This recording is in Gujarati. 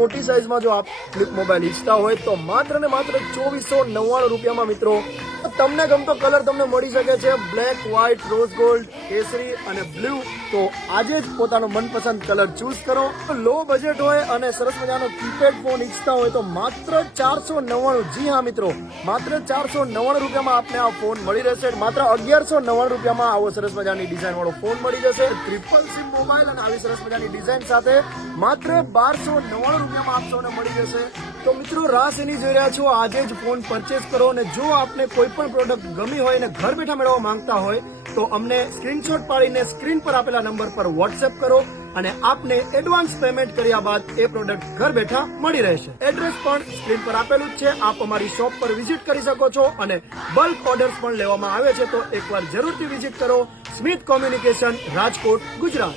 મોટી સાઈઝમાં જો આપ ફ્લિપ મોબાઈલ ઈચ્છતા હોય તો માત્ર ને માત્ર 2499 રૂપિયામાં મિત્રો તમને ગમતો કલર તમને મળી શકે છે, બ્લેક, વ્હાઇટ, રોઝ ગોલ્ડ, કેસરી અને બ્લુ. તો આજે જ પોતાનો મનપસંદ કલર ચૂઝ કરો. લો બજેટ હોય અને સરસ મજાનો કીપેડ ફોન ઈચ્છતા હોય તો માત્ર 499. જી હા મિત્રો, માત્ર 499 રૂપિયામાં આપને આ ફોન મળી રહેશે. માત્ર 1199 રૂપિયામાં આવો સરસ મજાની ડિઝાઇન વાળો ફોન મળી જશે. ટ્રિપલ સિમ મોબાઈલ અને આવી સરસ મજાની ડિઝાઇન સાથે માત્ર 1299 રૂપિયામાં આપ સૌને મળી જશે. તો મિત્રો રાહ શેની જોઈ રહ્યા છો, આજે જ ફોન પરચેસ કરો. અને જો આપને કોઈ પણ પ્રોડક્ટ ગમી હોય અને ઘર બેઠા મેળવવા માંગતા હોય તો અમને સ્ક્રીનશોટ પાડીને સ્ક્રીન પર આપેલા નંબર પર વોટ્સએપ કરો અને આપને એડવાન્સ પેમેન્ટ કર્યા બાદ એ પ્રોડક્ટ ઘર બેઠા મળી રહેશે. એડ્રેસ પણ સ્ક્રીન પર આપેલું જ છે. આપ અમારી શોપ પર વિઝિટ કરી શકો છો અને બલ્ક ઓર્ડર્સ પણ લેવામાં આવે છે. તો એકવાર જરૂરથી વિઝિટ કરો. Smith communication, Rajkot, Gujarat.